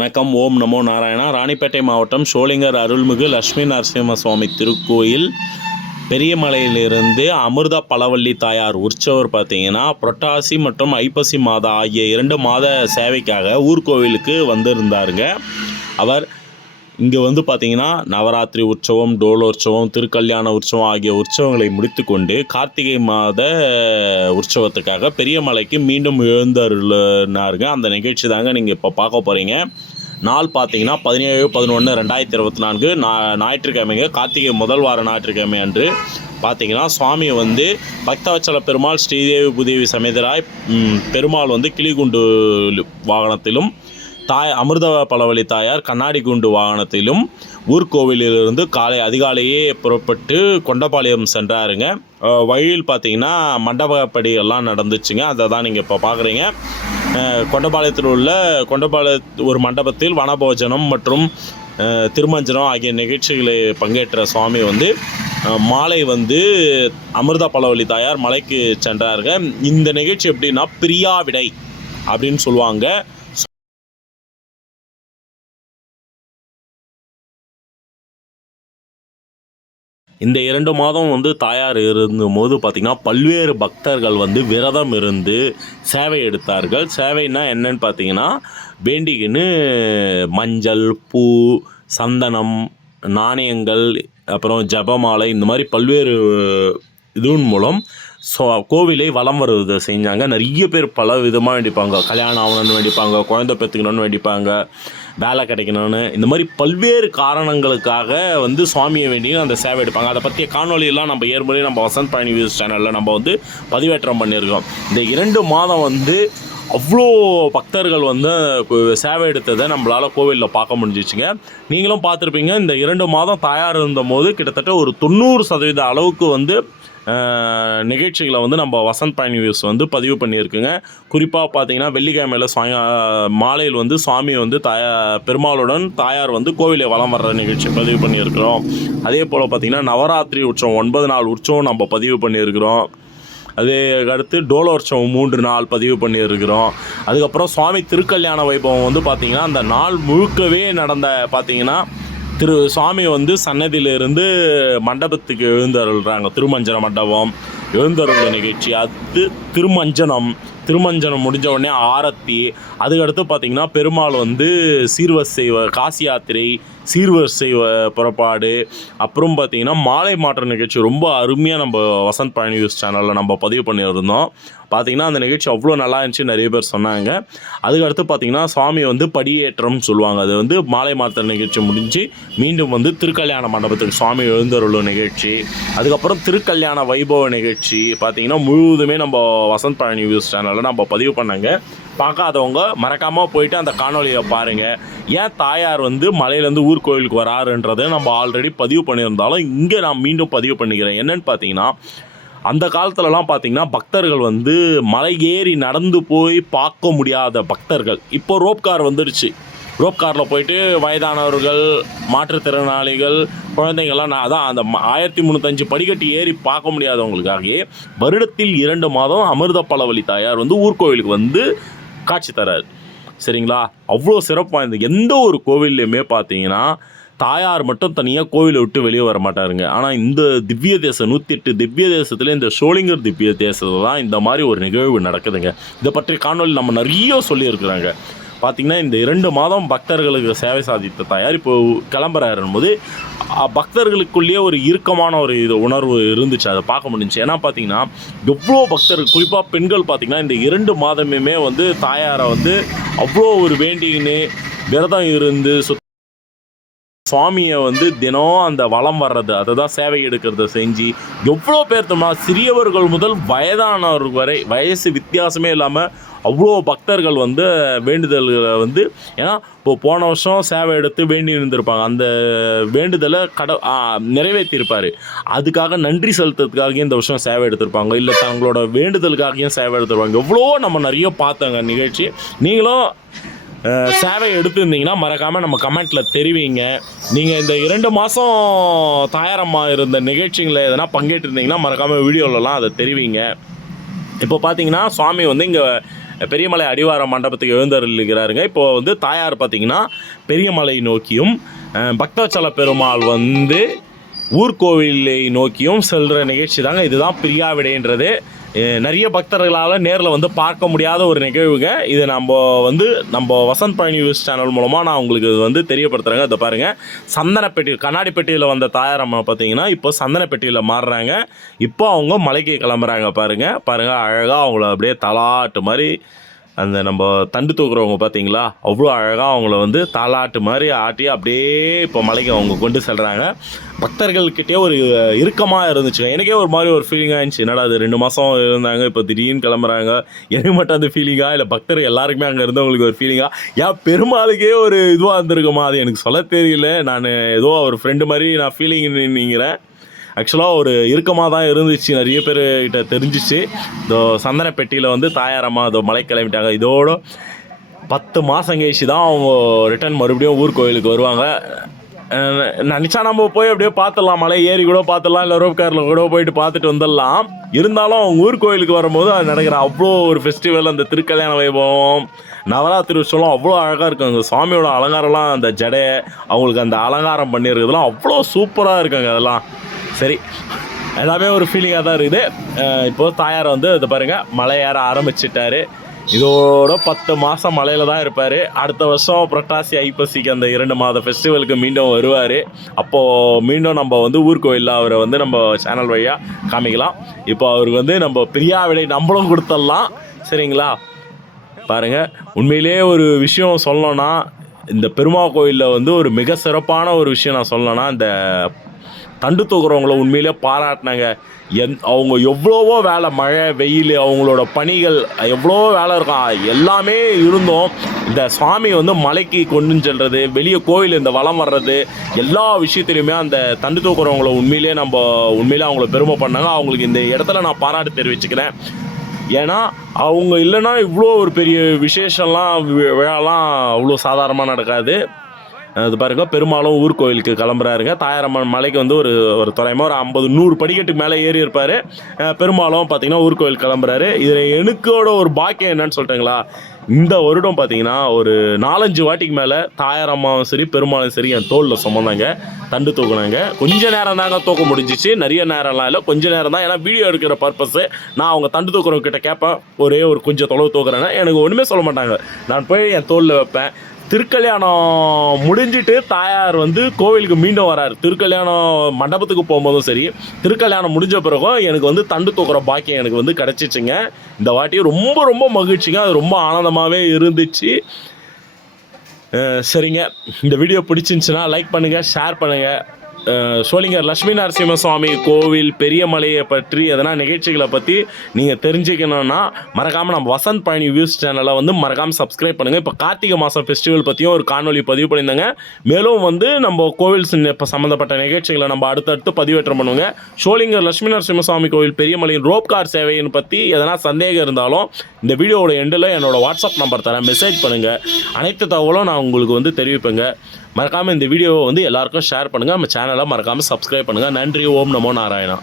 வணக்கம் ஓம் நமோ நாராயணா. ராணிப்பேட்டை மாவட்டம் சோளிங்கர் அருள்மிகு லட்சுமி நரசிம்ம சுவாமி திருக்கோயில் பெரியமலையிலிருந்து அமிர்தா பலவள்ளி தாயார் உற்சவர் பார்த்தீங்கன்னா புரட்டாசி மற்றும் ஐப்பசி மாதம் ஆகிய இரண்டு மாத சேவைக்காக ஊர்கோவிலுக்கு வந்திருந்தாருங்க. அவர் இங்கே வந்து பார்த்தீங்கன்னா நவராத்திரி உற்சவம் டோலோற்சவம் திருக்கல்யாண உற்சவம் ஆகிய உற்சவங்களை முடித்துக்கொண்டு கார்த்திகை மாத உற்சவத்துக்காக பெரியமலைக்கு மீண்டும் எழுந்தருளினாருங்க. அந்த நிகழ்ச்சி தாங்க நீங்கள் இப்போ பார்க்க போகிறீங்க நாள் பார்த்தீங்கன்னா பதினேழு பதினொன்று ரெண்டாயிரத்தி இருபத்தி நான்கு நா ஞாயிற்றுக்கிழமைங்க. கார்த்திகை முதல் வார ஞாயிற்றுக்கிழமை அன்று பார்த்தீங்கன்னா சுவாமி வந்து பக்தவச்சல பெருமாள் ஸ்ரீதேவி புதேவி சமேதராய் பெருமாள் வந்து கிளிகுண்டு வாகனத்திலும் தாய் அமிர்த பலவழி தாயார் கண்ணாடி குண்டு வாகனத்திலும் ஊர்கோவிலிருந்து காலை அதிகாலையே புறப்பட்டு கொண்டபாளையம் சென்றாருங்க. வழியில் பார்த்தீங்கன்னா மண்டபப்படி எல்லாம் நடந்துச்சுங்க. அதை தான் நீங்கள் இப்போ பார்க்குறீங்க கொண்டபாளையத்தில் உள்ள கொண்டபாளைய ஒரு மண்டபத்தில் வனபோஜனம் மற்றும் திருமஞ்சனம் ஆகிய நிகழ்ச்சிகளை பங்கேற்ற சுவாமி வந்து மாலை வந்து அமிர்தா பலவழி தாயார் மலைக்கு சென்றார்கள். இந்த நிகழ்ச்சி எப்படின்னா பிரியாவிடை அப்படின்னு சொல்லுவாங்க. இந்த இரண்டு மாதம் வந்து தாயார் இருந்தபோது பார்த்திங்கன்னா பல்வேறு பக்தர்கள் வந்து விரதம் இருந்து சேவை எடுத்தார்கள். சேவைன்னா என்னன்னு பார்த்தீங்கன்னா வேண்டிக்கின்னு மஞ்சள் பூ சந்தனம் நாணயங்கள் அப்புறம் ஜபமாலை இந்த மாதிரி பல்வேறு இதன் மூலம் ஸோ கோவிலை வலம் வருவதை செஞ்சாங்க. நிறைய பேர் பல விதமாக வேண்டிப்பாங்க. கல்யாணம் ஆகணும்னு வேண்டிப்பாங்க. குழந்தை பெற்றுக்கணும்னு வேண்டிப்பாங்க. வேலை கிடைக்கணும்னு. இந்த மாதிரி பல்வேறு காரணங்களுக்காக வந்து சுவாமியை வேண்டி அந்த சேவை எடுப்பாங்க. அதை பற்றிய காணொலியெல்லாம் நம்ம ஏற்கனவே நம்ம வசந்த் பழனி வியூஸ் சேனலில் நம்ம வந்து பதிவேற்றம் பண்ணியிருக்கோம். இந்த இரண்டு மாதம் வந்து அவ்வளோ பக்தர்கள் வந்து சேவை எடுத்ததை நம்மளால் கோவிலில் பார்க்க முடிஞ்சிச்சுங்க. நீங்களும் பார்த்துருப்பீங்க இந்த இரண்டு மாதம் தயார் இருந்தபோது கிட்டத்தட்ட ஒரு தொண்ணூறு சதவீத அளவுக்கு வந்து நிகழ்ச்சிகளை வந்து நம்ம வசந்த் பயணி நியூஸ் வந்து பதிவு பண்ணியிருக்குங்க. குறிப்பாக பார்த்தீங்கன்னா வெள்ளிக்கிழமையில் சாய மாலையில் வந்து சுவாமி வந்து தாயா பெருமாளுடன் தாயார் வந்து கோவிலை வலம் வர்ற நிகழ்ச்சி பதிவு பண்ணியிருக்கிறோம். அதே போல் பார்த்தீங்கன்னா நவராத்திரி உற்சவம் ஒன்பது நாள் உற்சவம் நம்ம பதிவு பண்ணியிருக்கிறோம். அதே அடுத்து டோலோற்சவம் மூன்று நாள் பதிவு பண்ணியிருக்கிறோம். அதுக்கப்புறம் சுவாமி திருக்கல்யாண வைபவம் வந்து பார்த்திங்கன்னா அந்த நாள் முழுக்கவே நடந்த பார்த்தீங்கன்னா திரு சுவாமி வந்து சன்னதியிலிருந்து மண்டபத்துக்கு எழுந்தருள்றாங்க. திருமஞ்சன மண்டபம் எழுந்தருள் நிகழ்ச்சி. அது திருமஞ்சனம். திருமஞ்சனம் முடிஞ்ச உடனே ஆரத்தி அதுக்கடுத்து பார்த்திங்கன்னா பெருமாள் வந்து சீர்வரிசை செய்வ காசி யாத்திரை சீர்வரிசை செய்வ புறப்பாடு அப்புறம் பார்த்திங்கன்னா மாலை மாற்ற நிகழ்ச்சி ரொம்ப அருமையாக நம்ம வசந்த் பழனி நியூஸ் சேனலில் நம்ம பதிவு பண்ணியிருந்தோம். பார்த்திங்கன்னா அந்த நிகழ்ச்சி அவ்வளோ நல்லா இருந்துச்சு நிறைய பேர் சொன்னாங்க. அதுக்கடுத்து பார்த்திங்கன்னா சுவாமி வந்து படியேற்றம்னு சொல்லுவாங்க. அது வந்து மாலை மாற்ற நிகழ்ச்சி முடிஞ்சு மீண்டும் வந்து திருக்கல்யாண மண்டபத்துக்கு சுவாமி எழுந்தருளும் நிகழ்ச்சி. அதுக்கப்புறம் திருக்கல்யாண வைபவ நிகழ்ச்சி. பார்த்திங்கன்னா முழுவதுமே நம்ம வசந்த் பழனி நியூஸ் சேனலில் நம்ம பதிவு பண்ணாங்க. பார்க்காதவங்க மறக்காமல் போயிட்டு அந்த காணொலியை பாருங்கள் ஏன் தாயார் வந்து மலையிலேருந்து ஊர் கோயிலுக்கு வராருன்றதை நம்ம ஆல்ரெடி பதிவு பண்ணியிருந்தாலும் இங்கே நான் மீண்டும் பதிவு பண்ணிக்கிறேன். என்னன்னு பார்த்தீங்கன்னா அந்த காலத்துலலாம் பார்த்தீங்கன்னா பக்தர்கள் வந்து மலை ஏறி நடந்து போய் பார்க்க முடியாத பக்தர்கள். இப்போ ரோப் கார் வந்துடுச்சு ரோப் காரில் போயிட்டு வயதானவர்கள் மாற்றுத்திறனாளிகள் குழந்தைங்கள்லாம் நான் அதான் அந்த ஆயிரத்தி முந்நூற்றஞ்சு படிக்கட்டு ஏறி பார்க்க முடியாதவங்களுக்காகவே வருடத்தில் இரண்டு மாதம் அமிர்த பழவழி தாயார் வந்து ஊர்கோவிலுக்கு வந்து காட்சி தராரு. சரிங்களா? அவ்வளோ சிறப்பு வாய்ந்த எந்த ஒரு கோவில்லையுமே பார்த்தீங்கன்னா தாயார் மட்டும் தனியாக கோவிலை விட்டு வெளியே வர மாட்டாருங்க. ஆனால் இந்த திவ்ய தேசம் நூற்றி எட்டு திவ்ய தேசத்தில் இந்த ஷோலிங்கர் திவ்ய தேசத்தில் தான் இந்த மாதிரி ஒரு நிகழ்வு நடக்குதுங்க. இதை பற்றி காணொலி நம்ம நிறைய சொல்லியிருக்கிறாங்க. பார்த்தீங்கன்னா இந்த இரண்டு மாதம் பக்தர்களுக்கு சேவை சாதித்த தாயார் இப்போ கிளம்புறாருன்னு போது பக்தர்களுக்குள்ளேயே ஒரு இறுக்கமான ஒரு இது உணர்வு இருந்துச்சு. அதை பார்க்க முடிஞ்சுச்சு ஏன்னா பார்த்தீங்கன்னா எவ்வளோ பக்தர்கள் குறிப்பாக பெண்கள் பார்த்தீங்கன்னா இந்த இரண்டு மாதமுமே வந்து தாயாரை வந்து அவ்வளோ ஒரு வேண்டிக்கின்னு விரதம் இருந்து சுத்த சுவாமியை வந்து தினம் அந்த வலம் வர்றது அதை தான் சேவை எடுக்கிறத செஞ்சு எவ்வளோ பேர்த்தோம்னா சிறியவர்கள் முதல் வயதானவர் வரை வயசு வித்தியாசமே இல்லாமல் அவ்வளோ பக்தர்கள் வந்து வேண்டுதல்களை வந்து ஏன்னா இப்போ போன வருஷம் சேவை எடுத்து வேண்டி இருந்திருப்பாங்க. அந்த வேண்டுதலை கட நிறைவேற்றியிருப்பார். அதுக்காக நன்றி செலுத்துறதுக்காக இந்த வருஷம் சேவை எடுத்திருப்பாங்க. இல்லை தங்களோட வேண்டுதலுக்காகவும் சேவை எடுத்திருப்பாங்க. எவ்வளோ நம்ம நிறைய பார்த்தோங்க நிகழ்ச்சி. நீங்களும் சேவை எடுத்திருந்தீங்கன்னா மறக்காமல் நம்ம கமெண்ட்டில் தெரிவிங்க. நீங்கள் இந்த இரண்டு மாதம் தாயாரமாக இருந்த நிகழ்ச்சிகளில் எதனா பங்கேற்றிருந்தீங்கன்னா மறக்காமல் வீடியோலலாம் அதை தெரிவிங்க. இப்போ பார்த்தீங்கன்னா சுவாமி வந்து இங்கே பெரியமலை அடிவார மண்டபத்துக்கு எழுந்தருளுகிறாருங்க. இப்போது வந்து தாயார் பார்த்திங்கன்னா பெரியமலை நோக்கியும் அஹ், பக்தவச்சல பெருமாள் வந்து ஊர்கோவிலை நோக்கியும் செல்கிற நிகழ்ச்சி தாங்க இதுதான் பிரியாவிடைன்றது. நிறைய பக்தர்களால் நேரில் வந்து பார்க்க முடியாத ஒரு நிகழ்வுங்க. இது நம்ம வந்து நம்ம வசந்த் பழனி நியூஸ் சேனல் மூலமாக நான் உங்களுக்கு இது வந்து தெரியப்படுத்துகிறேங்க அதை பாருங்கள் சந்தனப்பெட்டி கண்ணாடி பெட்டியில் வந்த தாயார் அம்மா பார்த்தீங்கன்னா இப்போ சந்தனப்பெட்டியில் மாறுறாங்க. இப்போ அவங்க மலைக்கு கிளம்புறாங்க பாருங்கள் பாருங்கள் அழகாக அவங்கள அப்படியே தலாட்டு மாதிரி அந்த நம்ம தண்டு தூக்குறவங்க பார்த்தீங்களா அவ்வளோ அழகாக அவங்கள வந்து தாலாட்டு மாதிரி ஆட்டி அப்படியே இப்போ மலைக்கு அவங்க கொண்டு செல்கிறாங்க பக்தர்கள்கிட்டே ஒரு இறுக்கமாக இருந்துச்சு எனக்கே ஒரு மாதிரி ஒரு ஃபீலிங்காக இருந்துச்சு. என்னடா அது ரெண்டு மாதம் இருந்தாங்க இப்போ திடீர்னு கிளம்புறாங்க. எனக்கு மட்டும் அந்த ஃபீலிங்காக இல்லை பக்தர் எல்லாருக்குமே அங்கே இருந்தவங்களுக்கு ஒரு ஃபீலிங்காக ஏன் பெருமாளுக்கே ஒரு இதுவாக இருந்திருக்குமா? அது எனக்கு சொல்ல தெரியல. நான் ஏதோ ஒரு ஃப்ரெண்டு மாதிரி நான் ஃபீலிங் நீங்கிறேன் ஆக்சுவலாக ஒரு இறுக்கமாக தான் இருந்துச்சு. நிறைய பேர்கிட்ட தெரிஞ்சிச்சு. இதோ சந்தன பெட்டியில் வந்து தாயாரம்மா இதோ மலை கிளம்பிட்டாங்க. இதோட பத்து மாதம் கழிச்சு தான் அவங்க ரிட்டர்ன் மறுபடியும் ஊர் கோயிலுக்கு வருவாங்க. நினச்சா நம்ம போய் அப்படியே பார்த்துடலாம். மலை ஏறி கூட பார்த்துடலாம். இல்லை ரோப் காரில் கூட போயிட்டு பார்த்துட்டு வந்துடலாம். இருந்தாலும் அவங்க ஊர் கோயிலுக்கு வரும்போது அது நடக்கிற அவ்வளோ ஒரு ஃபெஸ்டிவல் அந்த திருக்கல்யாண வைபவம் நவராத்திரி உற்சவம் அவ்வளோ அழகாக இருக்கும். அந்த சாமியோட அலங்காரம்லாம் அந்த ஜடை அவங்களுக்கு அந்த அலங்காரம் பண்ணியிருக்கிறதுலாம் அவ்வளோ சூப்பராக இருக்குங்க அதெல்லாம். சரி. எல்லாமே ஒரு ஃபீலிங்காக தான் இருக்குது. இப்போது தாயார் வந்து இது பாருங்கள் மலை ஏற ஆரம்பிச்சிட்டாரு. இதோட பத்து மாதம் மலையில் தான் இருப்பார். அடுத்த வருஷம் புரட்டாசி ஐப்பசிக்கு அந்த இரண்டு மாத ஃபெஸ்டிவலுக்கு மீண்டும் வருவார். அப்போது மீண்டும் நம்ம வந்து ஊர்கோயிலில் அவரை வந்து நம்ம சேனல் வழியாக காமிக்கலாம். இப்போ அவருக்கு வந்து நம்ம பிரியா விலை நம்மளும் கொடுத்துடலாம் சரிங்களா? பாருங்க உண்மையிலேயே ஒரு விஷயம் சொல்லணும்னா இந்த பெருமா கோயிலில் வந்து ஒரு மிக சிறப்பான ஒரு விஷயம் நான் சொல்லணும்னா இந்த தண்டு தூக்குறவங்கள உண்மையிலே பாராட்டினாங்க. எந் அவங்க எவ்வளவோ வேலை மழை வெயில் அவங்களோட பணிகள் எவ்வளோவோ வேலை இருக்கும் எல்லாமே இருந்தும் இந்த சுவாமி வந்து மலைக்கு கொண்டு செல்வது வெளியே கோயில் இந்த வலம் வர்றது எல்லா விஷயத்துலையுமே அந்த தண்டு தூக்குறவங்கள உண்மையிலேயே நம்ம உண்மையிலே அவங்கள பெருமை பண்ணாங்க. அவங்களுக்கு இந்த இடத்துல நான் பாராட்டு தெரிவிச்சுக்கிறேன். ஏன்னா அவங்க இல்லைன்னா இவ்வளோ ஒரு பெரிய விசேஷம்லாம் வி- விழாலாம் அவ்வளோ சாதாரணமாக நடக்காது. அது பாருங்க பெருமாளும் ஊர் கோயிலுக்கு கிளம்புறாருங்க. தாயாரம்மன் மலைக்கு வந்து ஒரு ஒரு தொலைமா ஒரு ஐம்பது நூறு படிக்கட்டுக்கு மேலே ஏறி இருப்பார். பெருமாளும் பார்த்தீங்கன்னா ஊர் கோயில் கிளம்புறாரு. இதில் எனக்கோட ஒரு பாக்கியம் என்னன்னு சொல்லிட்டுங்களா? இந்த வருடம் பார்த்தீங்கன்னா ஒரு நாலஞ்சு வாட்டிக்கு மேலே தாயார் அம்மாவும் சரி பெருமாளும் சரி என் தோளில் சுமந்தாங்க தண்டு தூக்குனாங்க. கொஞ்ச நேரம் தாங்க தூக்க முடிஞ்சிச்சு. நிறைய நேரம்லாம் இல்லை. கொஞ்ச நேரம் தான். ஏன்னா வீடியோ எடுக்கிற பர்பஸு நான் அவங்க தண்டு தூக்குறவங்க கிட்ட கேட்பேன். ஒரே ஒரு கொஞ்சம் தொலைவு தூக்குறேன்னா எனக்கு ஒன்றுமே சொல்ல மாட்டாங்க. நான் போய் என் தோளில் வைப்பேன். திருக்கல்யாணம் முடிஞ்சிட்டு தாயார் வந்து கோவிலுக்கு மீண்டும் வராரு. திருக்கல்யாணம் மண்டபத்துக்கு போகும்போதும் சரி திருக்கல்யாணம் முடிஞ்ச பிறகும் எனக்கு வந்து தண்டு தூக்குற பாக்கியம் எனக்கு வந்து கிடச்சிச்சுங்க. இந்த வாட்டி ரொம்ப ரொம்ப மகிழ்ச்சிங்க. அது ரொம்ப ஆனந்தமாகவே இருந்துச்சு. சரிங்க. இந்த வீடியோ பிடிச்சிருந்துச்சுன்னா லைக் பண்ணுங்கள் ஷேர் பண்ணுங்கள் சோழிங்கர் லட்சுமி நரசிம்ம சுவாமி கோவில் பெரியமலையை பற்றி எதனா நிகழ்ச்சிகளை பற்றி நீங்கள் தெரிஞ்சுக்கணுன்னா மறக்காமல் நம்ம வசந்த் பழனி வியூஸ் சேனலை வந்து மறக்காமல் சப்ஸ்கிரைப் பண்ணுங்கள் இப்போ கார்த்திகை மாதம் ஃபெஸ்டிவல் பற்றியும் ஒரு காணொலி பதிவு பண்ணியிருந்தாங்க. மேலும் வந்து நம்ம கோவில் சின்ன- இப்போ சம்மந்தப்பட்ட நிகழ்ச்சிகளை நம்ம அடுத்தடுத்து பதிவேற்றம் பண்ணுவோங்க. சோழிங்கர் லட்சுமி நரசிம்ம சுவாமி கோவில் பெரியமலையின் ரோப் கார் சேவையின் பற்றி எதனா சந்தேகம் இருந்தாலும் இந்த வீடியோவோட எண்டில் என்னோடய வாட்ஸ்அப் நம்பர் தரேன். மெசேஜ் பண்ணுங்கள் அனைத்து தகவலும் நான் உங்களுக்கு வந்து தெரிவிப்பேங்க. மறக்காமல் இந்த வீடியோவை வந்து எல்லாருக்கும் ஷேர் பண்ணுங்கள் நம்ம சேனலை மறக்காமல் சப்ஸ்கிரைப் பண்ணுங்கள் நன்றி. ஓம் நமோ நாராயணா.